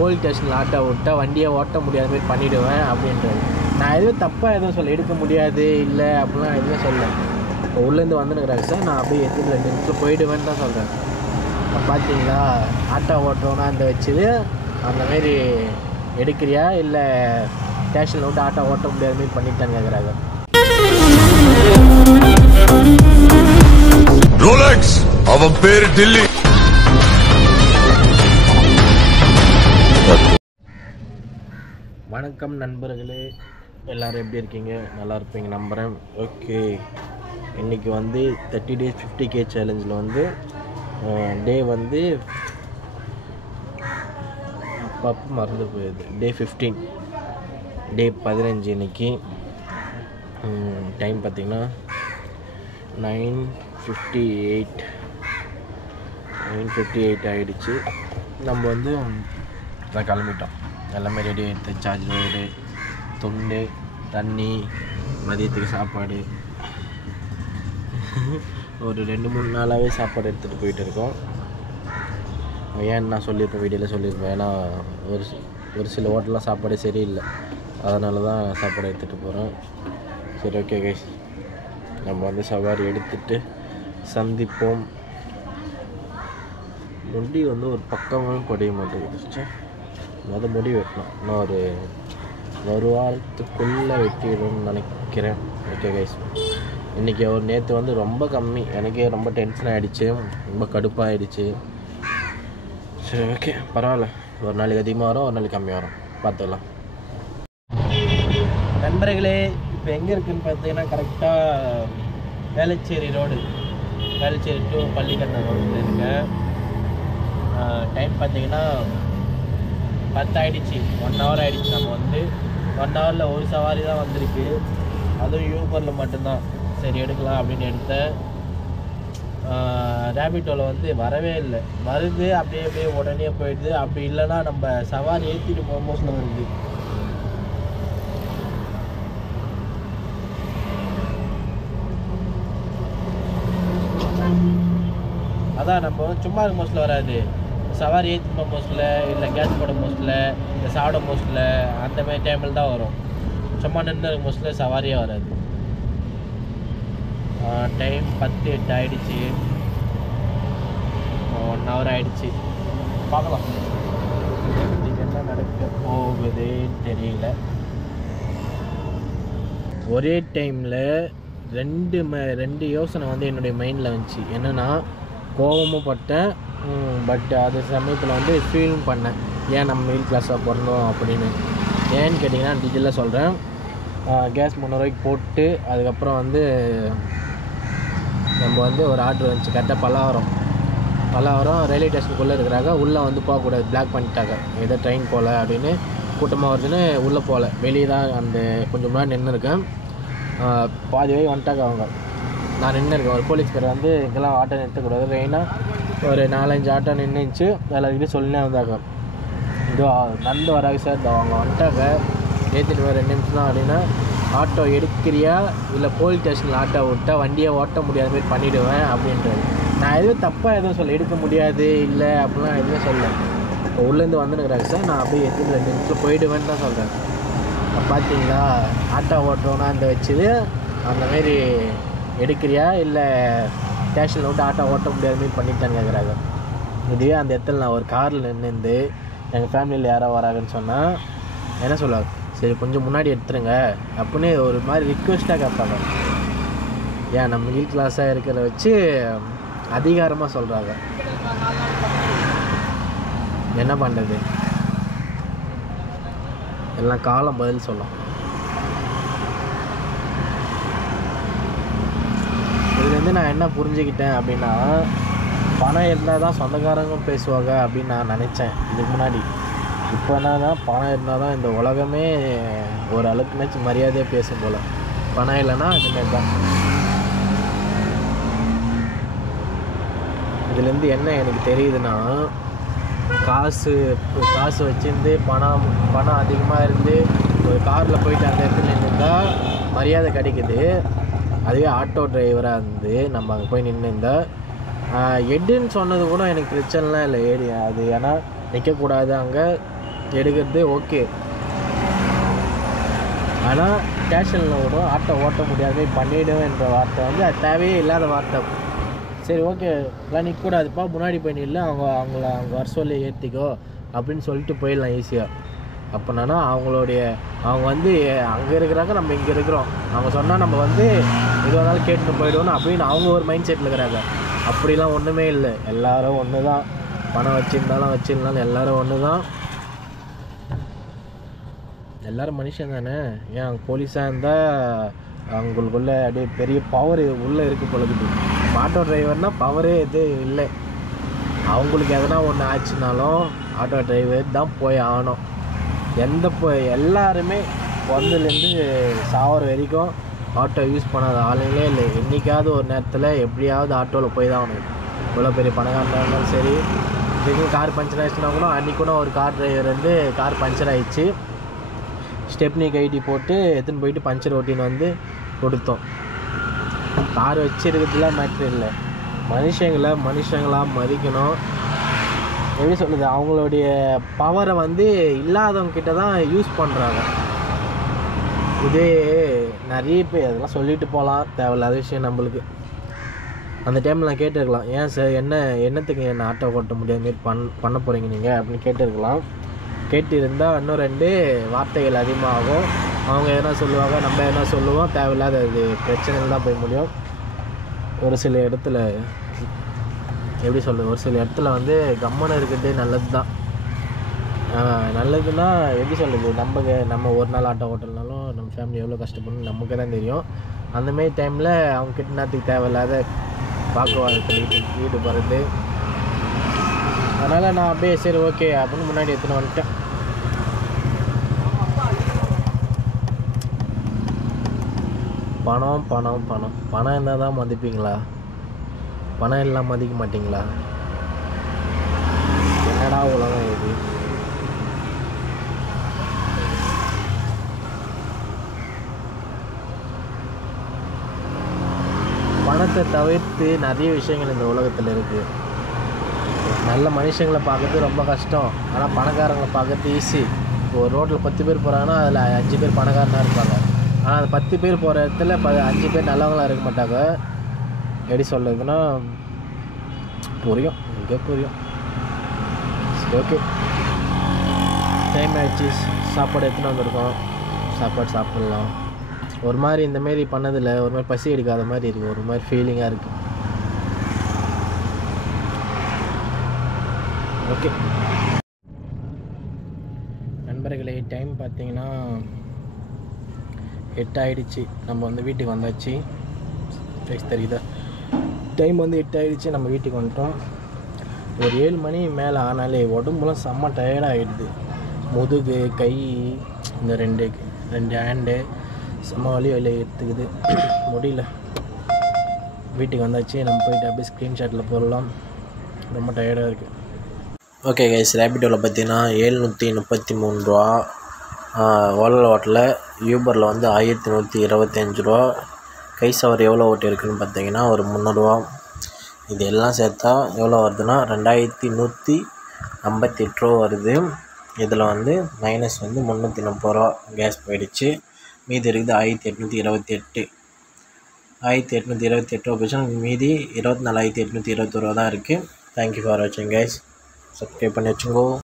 Police ஸ்டேஷனில் auto விட்டால் வண்டியை ஓட்ட முடியாத மாதிரி பண்ணிவிடுவேன் அப்படின்றது. நான் எதுவும் தப்பாக எதுவும் சொல்ல எடுக்க முடியாது இல்லை அப்படிலாம் எதுவும் சொல்ல. இப்போ உள்ளேருந்து வந்துனுக்குறாங்க சார், நான் அப்படியே எடுத்துகிட்டு 2 நிமிஷத்தில் போயிடுவேன்னு தான் சொல்கிறேன். பார்த்தீங்களா ஆட்டோ ஓட்டுறோன்னா அந்த வச்சுது அந்தமாரி எடுக்கிறியா இல்லை ஸ்டேஷனில் விட்டு ஆட்டோ ஓட்ட முடியாத மாதிரி பண்ணிட்டான்னு கேட்குறாங்க. ரோலெக்ஸ் அவன் பேரு டில்லி. வணக்கம் நண்பர்களே, எல்லோரும் எப்படி இருக்கீங்க? நல்லா இருப்பீங்க நம்புகிறேன். ஓகே, இன்றைக்கி வந்து 30 days 50K சேலஞ்சில் வந்து டே வந்து அப்பப்போ மறந்து போயிடுது. டே 15, டே 15 இன்றைக்கி. டைம் பார்த்திங்கன்னா 9:58 ஆகிடுச்சு. நம்ம வந்து கிளம்பிட்டோம். எல்லாமே ரெடி ஆகிடுது. சார்ஜர் ஒயரு, துண்டு, தண்ணி, மதியத்துக்கு சாப்பாடு. ஒரு 2-3 நாளாகவே சாப்பாடு எடுத்துகிட்டு போயிட்டு இருக்கோம். ஏன்னு நான் சொல்லியிருப்பேன், வீடியோவில் சொல்லியிருப்பேன். ஏன்னா ஒரு சில ஹோட்டல்லாம் சாப்பாடே சரியில்லை, அதனால தான் சாப்பாடு எடுத்துகிட்டு போகிறோம். சரி, ஓகே கைஸ், நம்ம வந்து சவாரி எடுத்துகிட்டு சந்திப்போம். முடி வந்து ஒரு பக்கமாக குறைய மாட்டேங்குது. முடி வெட்டணும். இன்னும் ஒரு வாரத்துக்குள்ளே வெட்டிடணும்னு நினைக்கிறேன். ஓகே கைஸ், இன்றைக்கி நேற்று வந்து ரொம்ப கம்மி, எனக்கே ரொம்ப டென்ஷன் ஆகிடுச்சு, ரொம்ப கடுப்பாகிடுச்சு. சரி, ஓகே, பரவாயில்ல. ஒரு நாளைக்கு அதிகமாக வரும், ஒரு நாளைக்கு கம்மியாக வரும், பார்த்துக்கலாம். நண்பர்களே, இப்போ எங்கே இருக்குதுன்னு பார்த்தீங்கன்னா கரெக்டாக Velachery road, Velachery to Pallikaranai road இருக்கேன். டைம் பார்த்தீங்கன்னா 10 ஆகிடுச்சு. 1 hour ஆகிடுச்சு. நம்ம வந்து 1 hourல ஒரு சவாரி தான் வந்திருக்கு, அதுவும் யூபரில் மட்டும்தான். சரி எடுக்கலாம் அப்படின்னு எடுத்தேன். ரேபிட்டோவில் வந்து வரவே இல்லை, வருது அப்படியே உடனே போயிடுது. அப்படி இல்லைன்னா நம்ம சவாரி ஏற்றிட்டு போகும்போது வருது. அதான் நம்ம சும்மா இருக்க மோஸ்ட்டில் வராது. சவாரி ஏற்றின மோஸ்ட்டில் இல்லை கேஸ் போட மோஸ்ட்டில் இல்லை சாப்பிட மோஸ்ட்டில் அந்த மாதிரி டைமில் தான் வரும். சும்மா நின்று மோஸ்ட்டில் சவாரியே வராது. டைம் 10:08 ஆகிடுச்சு. 1 hour ஆகிடுச்சு. பார்க்கலாம் என்ன நடக்க போகுதுன்னு தெரியல. ஒரே டைமில் ரெண்டு யோசனை வந்து என்னுடைய மைண்டில் வந்துச்சு. என்னென்னா, கோபமும் பட்டேன், பட் அது சமயத்தில் வந்து ஃபீலும் பண்ணேன், ஏன் நம்ம மிடில் கிளாஸாக பிறந்தோம் அப்படின்னு. ஏன்னு கேட்டிங்கன்னா டீட்டெயிலாக சொல்கிறேன். கேஸ் 300 ரூபாய்க்கு போட்டு அதுக்கப்புறம் வந்து நம்ம வந்து ஒரு ஆர்டர் வந்துச்சு. கரெக்டாக பல்லாவரம் ரயில்வே ஸ்டேஷனுக்குள்ளே இருக்கிறாங்க. உள்ளே வந்து போகக்கூடாது, பிளாக் பண்ணிட்டாங்க. ஏதோ ட்ரெயின் போகல அப்படின்னு, கூட்டமாக வருதுன்னு உள்ளே போகல, வெளியே தான் அந்த கொஞ்சம் முன்னாடி நின்று இருக்கேன். பாதி வரை வந்துட்டாங்க அவங்க. நான் நின்று இருக்கேன். ஒரு போலீஸ்கார் வந்து இங்கெல்லாம் ஆட்டோ நிறுத்தக்கூடாது, ரெயினா ஒரு 4-5 ஆட்டோ நின்றுச்சு. எல்லாருக்கிட்டையும் சொல்லினே வந்தாங்க, இதோ நடந்து வராங்க சார், அவங்க வந்துட்டாங்க, ஏற்றிட்டு வர 2 நிமிஷம் தான் அப்படின்னா, ஆட்டோ எடுக்கிறியா இல்லை போலீஸ் ஸ்டேஷனில் ஆட்டோ விட்டால் வண்டியை ஓட்ட முடியாத மாதிரி பண்ணிவிடுவேன் அப்படின்றது. நான் எதுவும் தப்பாக எதுவும் சொல்ல எடுக்க முடியாது இல்லை அப்படிலாம் எதுவும் சொல்ல. இப்போ உள்ளேருந்து வந்துனுக்குறாங்க சார், நான் அப்படியே எடுத்துகிட்டு 2 நிமிஷத்தில் போயிடுவேன்னு தான் சொல்கிறேன். பார்த்தீங்களா ஆட்டோ ஓட்டுறோன்னா அந்த வச்சுது அந்தமாரி எடுக்கிறியா இல்லை ஸ்டேஷனில் விட்டு ஆட்டோ ஓட்ட முடியாத மாதிரி பண்ணிட்டான்னு கேட்குறாங்க. இதுவே அந்த இடத்துல நான் ஒரு காரில் நின்று எங்கள் ஃபேமிலியில் யாரோ வராங்கன்னு சொன்னால் என்ன சொல்லுவாங்க, சரி கொஞ்சம் முன்னாடி எடுத்துருங்க அப்படின்னு ஒரு மாதிரி ரிக்வெஸ்ட்டாக கேட்பாங்க. ஏன் நம்ம மிடில் கிளாஸாக இருக்கிறத வச்சு அதிகாரமாக சொல்கிறாங்க. என்ன பண்ணுறது, எல்லாம் காலம் பதில் சொல்லும். இதுலேருந்து நான் என்ன புரிஞ்சுக்கிட்டேன் அப்படின்னா, பணம் இருந்தால் தான் சொந்தக்காரங்களும் பேசுவாங்க அப்படின்னு நான் நினச்சேன் இதுக்கு முன்னாடி. இப்போ என்ன தான், பணம் இருந்தால் தான் இந்த உலகமே ஒரு அளவுக்குனாச்சும் மரியாதையாக பேசும் போல். பணம் இல்லைன்னா இனிமேல் தான். இதுலேருந்து என்ன எனக்கு தெரியுதுன்னா, காசு வச்சுருந்து பணம் அதிகமாக இருந்து ஒரு காரில் போயிட்டு அந்த இடத்துல நின்றுருந்தால் மரியாதை கிடைக்குது. அதுவே ஆட்டோ டிரைவராக இருந்து நம்ம அங்கே போய் நின்றுருந்தால் எடுன்னு சொன்னது கூட எனக்கு பிரச்சனைலாம் இல்லை, ஏறி அது. ஏன்னா நிற்கக்கூடாது, அங்கே எடுக்கிறது ஓகே. ஆனால் ஸ்டேஷனில் விடும் ஆட்டோ ஓட்ட முடியாது பண்ணிவிடுவேன்ற வார்த்தை வந்து அது தேவையே இல்லாத வார்த்தை. சரி ஓகே எல்லாம் நிற்கக்கூடாதுப்பா, முன்னாடி போய் நில்லை, அவங்கள அவங்க வர சொல்லி ஏற்றிக்கோ அப்படின்னு சொல்லிட்டு போயிடலாம் ஈஸியாக. அப்போனா அவங்க வந்து அங்கே இருக்கிறாங்க, நம்ம இங்கே இருக்கிறோம், அவங்க சொன்னால் நம்ம வந்து எது வேணாலும் கேட்டுட்டு போயிடுவோம் அப்படின்னு அவங்க ஒரு மைண்ட் செட்டில் இருக்கிறாங்க. அப்படிலாம் ஒன்றுமே இல்லை, எல்லோரும் ஒன்று தான். பணம் வச்சுருந்தாலும் எல்லோரும் ஒன்று தான், எல்லோரும் மனுஷன் தானே. ஏன் அங்கே போலீஸாக இருந்தால் அவங்களுக்குள்ள அப்படியே பெரிய பவர் உள்ளே இருக்குது பொழுது. ஆட்டோ டிரைவர்னால் பவரே இது இல்லை. அவங்களுக்கு எதனா ஒன்று ஆச்சுனாலும் ஆட்டோ டிரைவர் தான் போய் ஆகணும். எல்லாருமே பிறந்தலேருந்து சாவர வரைக்கும் ஆட்டோ யூஸ் பண்ணாத ஆளுங்களே இல்லை. என்றைக்காவது ஒரு நேரத்தில் எப்படியாவது ஆட்டோவில் போய் தான் ஆகணும். இவ்வளோ பெரிய பணக்காரனாக இருந்தாலும் சரி. திடீர்னு கார் பஞ்சர் ஆகிடுச்சுனா கூட அன்றைக்கி கூட ஒரு கார் டிரைவர் வந்து கார் பஞ்சர் ஆகிடுச்சு, ஸ்டெப்னி கைட்டி போட்டு எடுத்துன்னு போயிட்டு பஞ்சர் ஓட்டின்னு வந்து கொடுத்தோம். கார் வச்சுருக்கிறதுலாம் மேட்ரு இல்லை, மனுஷங்களாக மதிக்கணும். எப்படி சொல்லுது, அவங்களுடைய பவரை வந்து இல்லாதவங்கக்கிட்ட தான் யூஸ் பண்ணுறாங்க. இதே நிறைய பேர் அதெல்லாம் சொல்லிட்டு போகலாம், தேவையில்லாத விஷயம் நம்மளுக்கு. அந்த டைமில் நான் கேட்டிருக்கலாம், ஏன் சார் என்னத்துக்கு என்ன ஆட்டோ ஓட்ட முடியாத மாரி பண்ண போகிறீங்க நீங்கள் அப்படின்னு கேட்டிருக்கலாம். கேட்டிருந்தால் இன்னும் 2 வார்த்தைகள் அதிகமாகும். அவங்க எதனா சொல்லுவாங்க, நம்ம எதனா சொல்லுவோம், தேவையில்லாத அது பிரச்சனைகள் தான் போய் முடியும். ஒரு சில இடத்துல எப்படி சொல்கிறது, ஒரு சில இடத்துல வந்து கம்மனை இருக்கிறதே நல்லது தான். நல்லதுன்னா எப்படி சொல்கிறது, நம்ம ஒரு நாள் ஆட்டோ ஓட்டலனாலும் நம்ம ஃபேமிலி எவ்வளோ கஷ்டப்படணும் நமக்கு தான் தெரியும். அந்தமாரி டைமில் அவங்க கிட்ட நேரத்துக்கு தேவையில்லாத வாக்குவாதத்தில் ஈடுபடுறது. அதனால் நான் அப்படியே சரி ஓகே அப்படின்னு முன்னாடி எடுத்துன்னு வந்துட்டேன். பணம் பணம் பணம் பணம் இருந்தால் தான் மதிப்பீங்களா? பணம் எல்லாம் மதிக்க மாட்டிங்களா? என்னடா உலகம் இது? பணத்தை தவிர்த்து நிறைய விஷயங்கள் இந்த உலகத்தில் இருக்குது. நல்ல மனுஷங்களை பார்க்கறது ரொம்ப கஷ்டம், ஆனால் பணக்காரங்களை பார்க்கறது ஈஸி. ஒரு ரோட்டில் 10 பேர் போகிறாங்கன்னா அதில் 5 பேர் பணக்காரனாக இருப்பாங்க. ஆனால் அந்த 10 பேர் போகிற இடத்துல 5 பேர் நல்லவங்களாக இருக்க மாட்டாங்க. எப்படி சொல்கிறதுன்னா புரியும், இங்கே புரியும். ஓகே டைம் ஆகிடுச்சு, சாப்பாடு எடுத்துன்னு வந்திருக்கோம், சாப்பாடு சாப்பிட்லாம். ஒரு மாதிரி இந்தமாரி பண்ணதில்லை, ஒரு மாதிரி பசி எடுக்காத மாதிரி இருக்குது, ஒரு மாதிரி ஃபீலிங்காக இருக்குது. ஓகே நண்பர்களே, டைம் பார்த்தீங்கன்னா 8 ஆகிடுச்சு. நம்ம வந்து வீட்டுக்கு வந்தாச்சு. தெரியுதா, டைம் வந்து 8 ஆகிடுச்சு. நம்ம வீட்டுக்கு வந்துட்டோம். ஒரு 7 மணி மேலே ஆனாலே உடம்புலாம் செம்ம டயர்டாகிடுது. முதுகு, கை, இந்த 2 ஹேண்டு செம்ம வலி எடுத்துக்குது, முடியல. வீட்டுக்கு வந்தாச்சு. நம்ம போய்ட்டு அப்படியே ஸ்க்ரீன்ஷாட்டில் போடலாம், ரொம்ப டயர்டாக இருக்குது. ஓகே கைஸ், ரேபிடோவில் பார்த்தீங்கன்னா 733 ரூபா, ஓலா ஓட்டில், யூபரில் வந்து 1125 ரூபா. கை சவர் எவ்வளோ ஓட்டி இருக்குதுன்னு பார்த்தீங்கன்னா ஒரு 300 ரூபா. இது எல்லாம் சேர்த்தா எவ்வளோ வருதுன்னா 2158 ரூபா வருது. இதில் வந்து மைனஸ் வந்து 330 ரூபா கேஸ் போயிடுச்சு. மீதி இருக்குது 1828. 1828 ரூபா போயிடுச்சு. மீதி 24,821 ரூபா தான் இருக்குது. தேங்க்யூ ஃபார் வாட்சிங் கைஸ். சப்ஸ்கிரைப் பண்ணி வச்சுங்கோ.